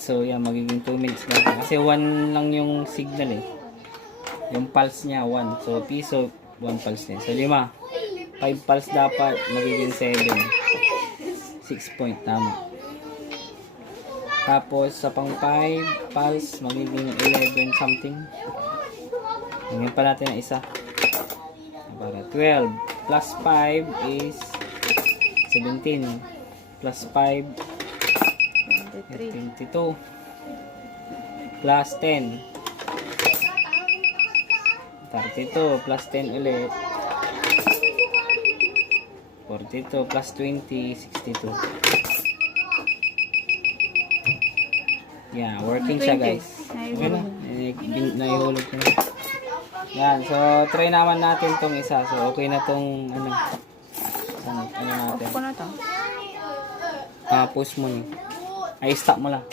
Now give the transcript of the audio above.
So, yan, magiging 2 minutes lang. Kasi 1 lang yung signal eh. Yung pulse niya, 1. So, piso, 1 pulse din. So, 5. 5 pulse dapat, magiging 7. 6 point, tama. Tapos, sa pang 5 pulse, magiging 11 something. Ngayon pa natin ang isa. Para 12. Plus 5 is 17. Plus 5, 22. Plus 10. 32. Plus 10 ulit. 42. Plus 20, 62. Yeah, working siya guys. Okay na. Naihulog ko na. Yan. So, try naman natin tong isa. So, okay na tong ano natin. Off ko na to. Push mo niyo. Ay, stop mo lang.